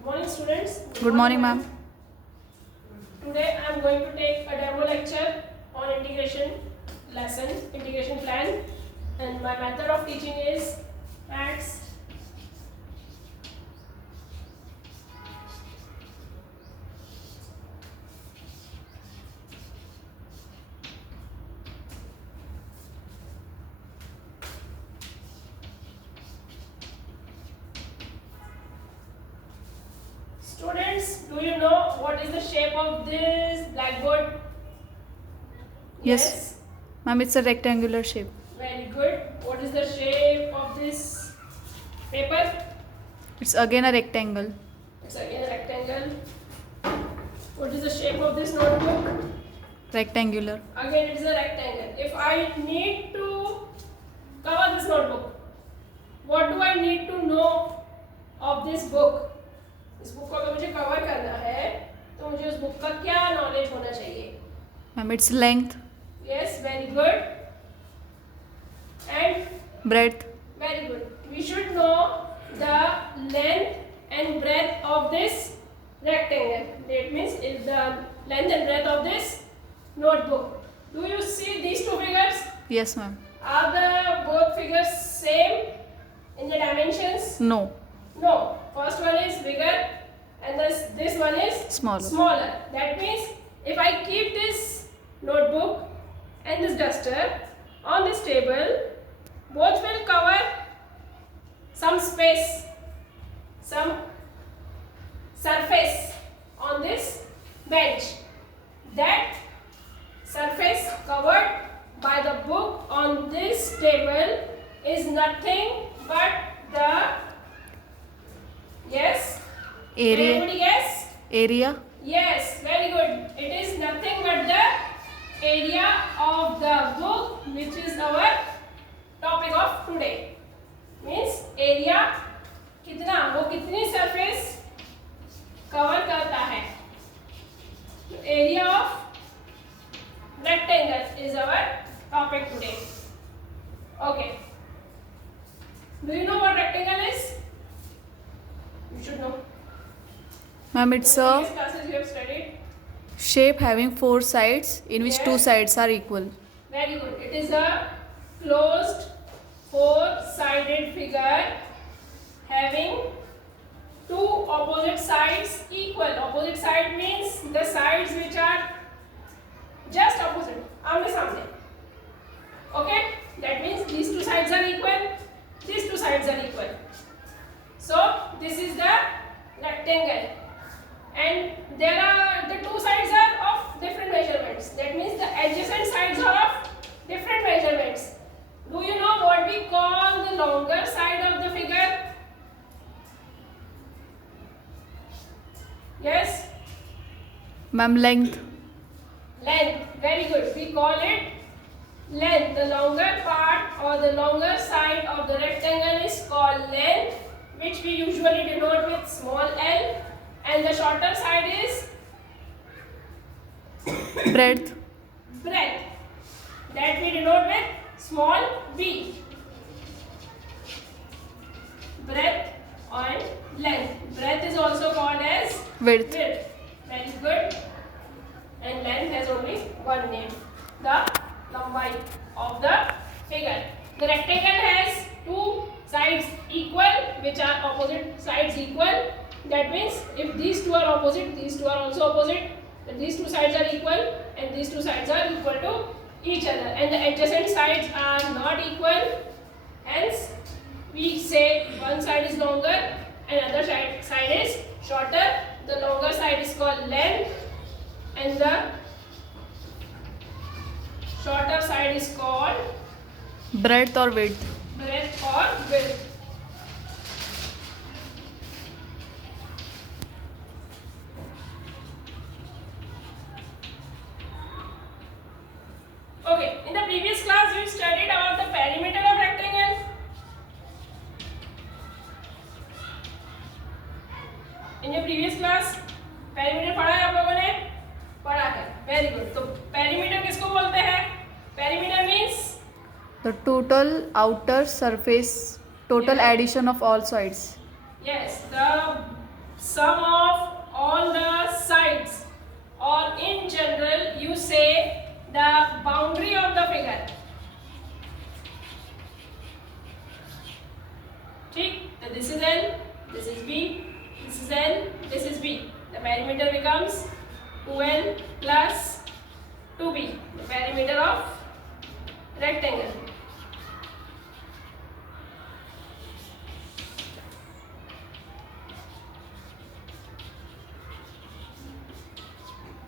Good morning, students. Good morning, ma'am. Today I am going to take a demo lecture on integration lesson, integration plan, and my method of teaching is maths. Students, do you know what is the shape of this blackboard? Yes. Ma'am, it's a rectangular shape. Very good. What is the shape of this paper? It's again a rectangle. It's again a rectangle. What is the shape of this notebook? Rectangular. Again, it's a rectangle. If I need to cover this notebook, what do I need to know of this book? इस book को अगर मुझे cover करना है तो मुझे उस book का क्या नॉलेज होना चाहिए? Ma'am, its length, Yes, very good. And breadth, very good. We should know the length and breadth of this rectangle. That means if the length and breadth of this notebook. Do you see these two figures? yes, ma'am. Are the both figures same in the dimensions? No, No. First one is bigger and this one is smaller. That means if I keep this notebook and this duster on this table, both will cover some space, some surface on this bench. That surface covered by the book on this table is nothing but the yes. Area. Anybody guess? Area. Yes, very good. It is nothing but the area of the book, which is our topic of today. Means area कितना वो कितनी surface cover करता है. Area of rectangle is our topic today. Okay. Do you know what rectangle is? You should know. Ma'am, it's In a previous classes you have studied. shape having four sides in which two Yes. sides are equal. Very good. It is a closed four-sided figure having two opposite sides equal. Opposite side means the sides which are just opposite, आमने सामने. Okay? That means these two sides are equal. These two sides are equal. So this is the rectangle, and there are the two sides are of different measurements. That means the adjacent sides are of different measurements. Do you know what we call the longer side of the figure? Yes? Ma'am, length. Length. Very good. We call it length. The longer part or the longer side of the rectangle is called length, which we usually denote with small l, and the shorter side is Breadth. breadth, that we denote with small b. Breadth and length. Breadth is also called as Width. width. Very good. And length has only one name, the lambai of the figure. The rectangle has two sides equal, which are opposite sides equal. That means if these two are opposite, these two are also opposite. Then these two sides are equal and these two sides are equal to each other. And the adjacent sides are not equal. Hence, we say one side is longer and other side is shorter. The longer side is called length and the shorter side is called Breadth or width. breadth or width. Okay, in the previous class we studied about the perimeter of rectangle. In your previous class perimeter पढ़ा है आप लोगों ने? पढ़ा है. Very good. तो perimeter किसको बोलते हैं? Perimeter means The total outer surface, total Yeah. addition of all sides. yes, the sum of all the sides, or in general you say the boundary of the figure. ठीक, so this is L, this is B, this is L, this is B. The perimeter becomes 2L plus 2B, the perimeter of rectangle.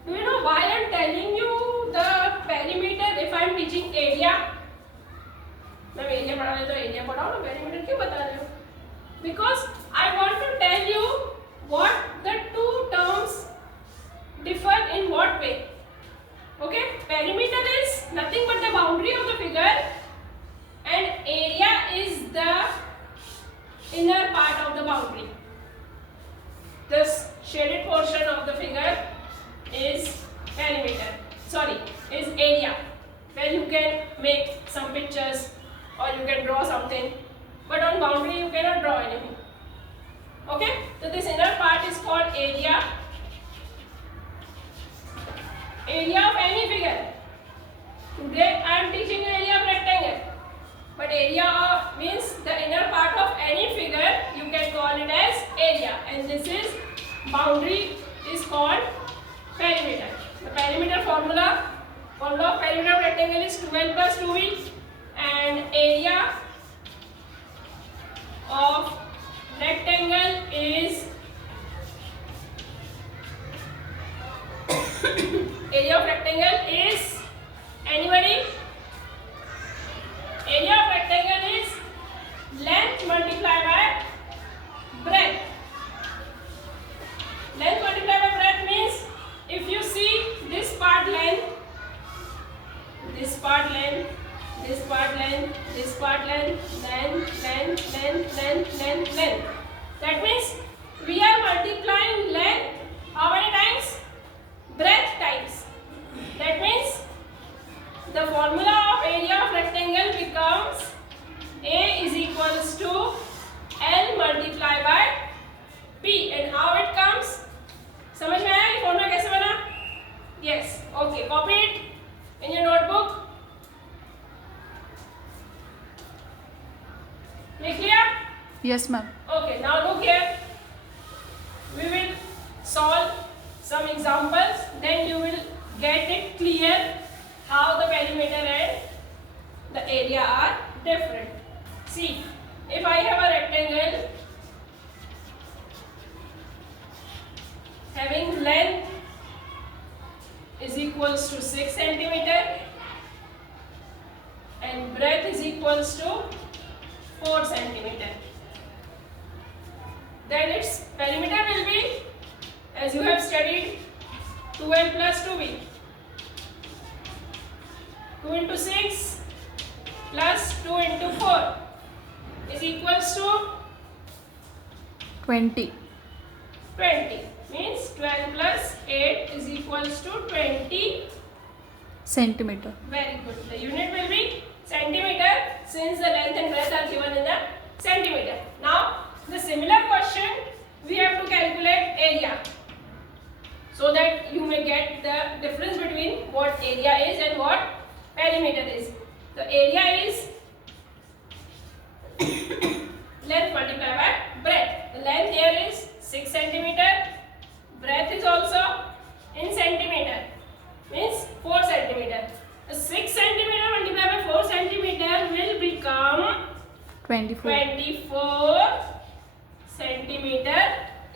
Do you know why I am telling you the perimeter if I am teaching area? मैं area पढ़ा रही तो area पढ़ाओ ना, perimeter क्यों बता रहे हो? Because I want to tell you what the two terms differ in what way. Okay, perimeter is nothing but the boundary of the figure, and area is the inner part of the boundary. This shaded portion of the figure is perimeter. Sorry, is area, where you can make some pictures or you can draw something, but on boundary you cannot draw anything. Okay, so this inner part is called area. Area of any figure. Today I am teaching you area of rectangle, but area of means the inner part of any figure, you can call it as area, and this is boundary is called perimeter. The perimeter formula of perimeter of rectangle is 2L plus 2B, and area of rectangle is area of rectangle is anybody? Area of rectangle is length multiplied by breadth. Length multiplied by breadth means if you see this part length, this part length, this part length, this part length, length, length, length, length, length, length. That means we are multiplying length how many times? Breadth times. That means the formula of area of rectangle becomes A is equals to L multiplied by P. And how it comes? समझ में आया ये formula कैसे बना? Yes. Okay. Copy it in your notebook. Make clear? Yes, ma'am. Okay, now look here. We will solve some examples, then you will get it clear how the perimeter and the area are different. See, if I have a rectangle having length is equals to 6 centimeter and breadth is equals to 4 centimeter, then its perimeter will be, as you have studied, 2L plus 2B. 2 into 6 plus 2 into 4 is equals to 20. 20. Means 12 plus 8 is equals to 20 Centimeter. Very good. The unit will be centimeter since the length and breadth are given in the centimeter. Now, the similar question we have to calculate area so that you may get the difference between what area is and what perimeter is. The area is length multiplied by breadth. The length here is 6 centimeter. Breadth is also in centimeter. Means 4 centimeter. The 6 centimeter multiplied by 4 centimeter will become 24. 24 centimeter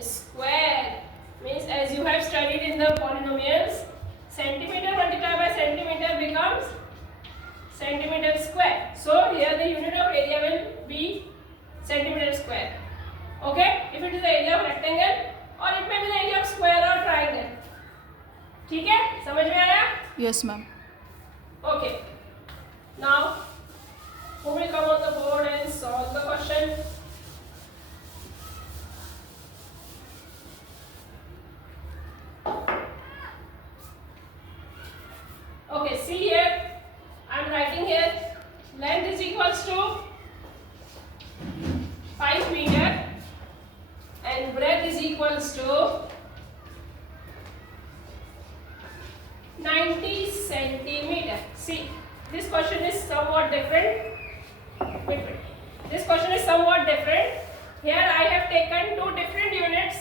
square. Means as you have studied in the polynomials, centimeter multiplied by centimeter becomes centimeter square. So here the unit of area will be centimeter square. Okay? If it is the area of rectangle or it may be the area of square or triangle. ठीक है? समझ में आया? Yes, ma'am. Okay. Now, who will come on the board and solve the question? Okay, see here. I am writing here. Length is equals to 5 meter and breadth is equals 90 centimeter. See, this question is somewhat different. Wait. This question is somewhat different. Here I have taken two different units.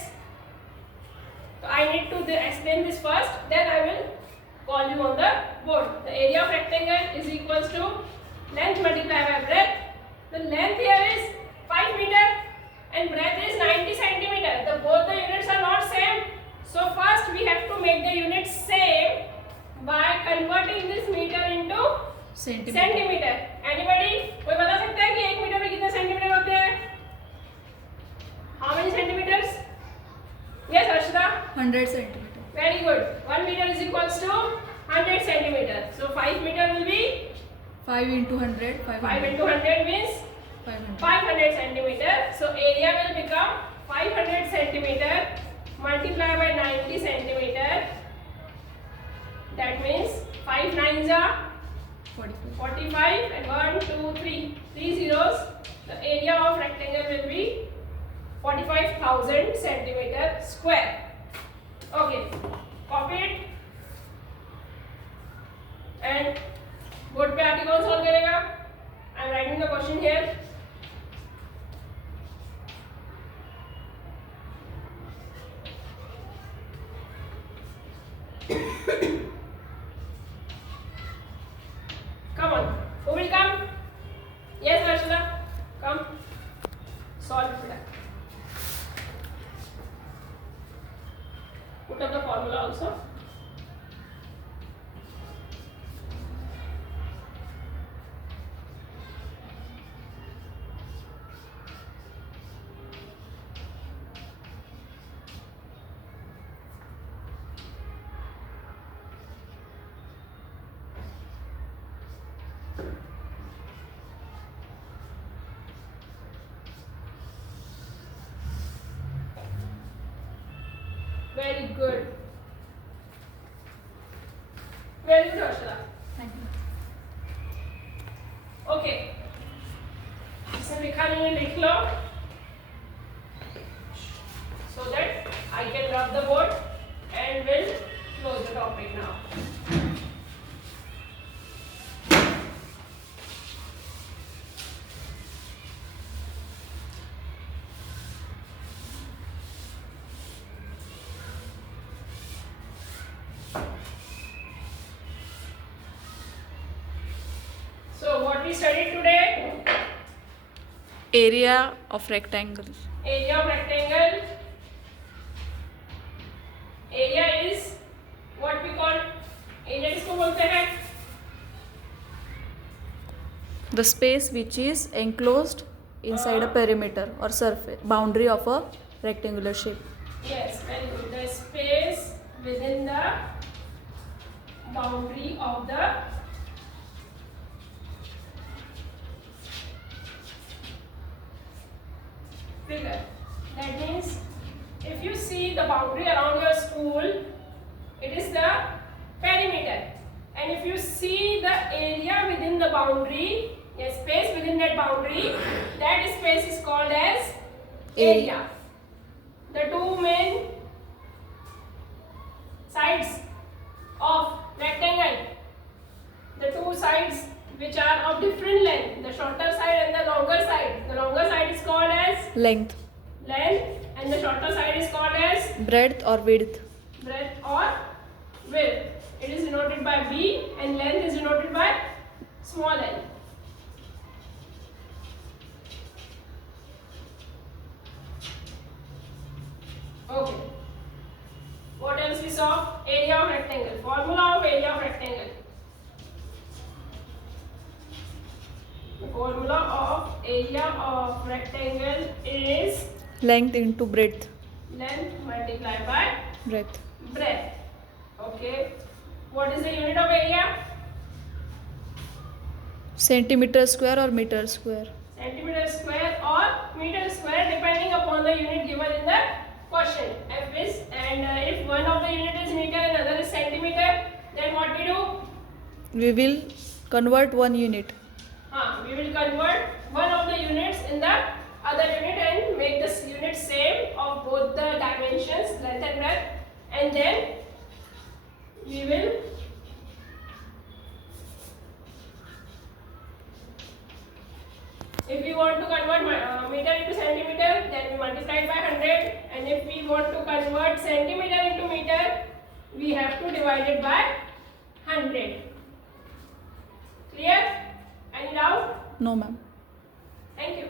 So I need to explain this first. Then I will call you on the board. The area of rectangle is equals to length multiplied by breadth. The length here is 5 meter and breadth is 90 centimeter. Both the units are not same. So first we have to make the units same by converting this meter into centimetre. Anybody? कोई बता सकता है कि 1 metre में कितने centimetre होते हैं? How many centimeters? Yes, Arshita? 100 centimeter. Very good. 1 meter is equals to 100 centimeter. So 5 meter will be 5 into 100. 5 into 100 means 500. 500 centimeter. So area will become 500 centimeter multiplied by 90 centimeter. That means 5 nines are 45 and 1, 2, 3. 3 zeros. The area of rectangle will be 45,000 centimeter square. Okay. Copy it. And board पे आके कौन solve करेगा? I am writing the question here. Come on. Who will come? Yes, Arshada. Come. Solve it. Put up the formula also. Very good. Very good, Arshada. Thank you. Okay. इसे लिखा नहीं है, लिख लो. So that I can rub the board and will close the topic now. So what we studied today? Area of rectangle. Area of rectangle. Area is what we call, area किसको बोलते हैं? The space which is enclosed inside a perimeter or surface boundary of a rectangular shape. Yes, very good. The space within the boundary of the figure. That means if you see the boundary around your school, it is the perimeter. And if you see the area within the boundary, a space within that boundary, that space is called as area. The two main sides of rectangle, the two sides which are of different length, the shorter side and the longer side. The longer side is called as Length. and the shorter side is called as Breadth or width. breadth or width. It is denoted by B and length is denoted by small l. Okay. What else we saw? Area of rectangle. Formula of area of rectangle. The formula of area of rectangle is Length into breadth. length multiplied by Breadth. breadth. Okay. What is the unit of area? Centimeter square or meter square. Centimeter square or meter square depending upon the unit given in the question. If one of the unit is meter and another is centimeter, then what we do? We will convert one unit. We will convert one of the units in the other unit and make this unit same of both the dimensions, length and breadth, and then we will If we want to convert meter into centimeter, then we multiply it by 100, and if we want to convert centimeter into meter, we have to divide it by 100. Clear? Any doubt? No, ma'am. Thank you.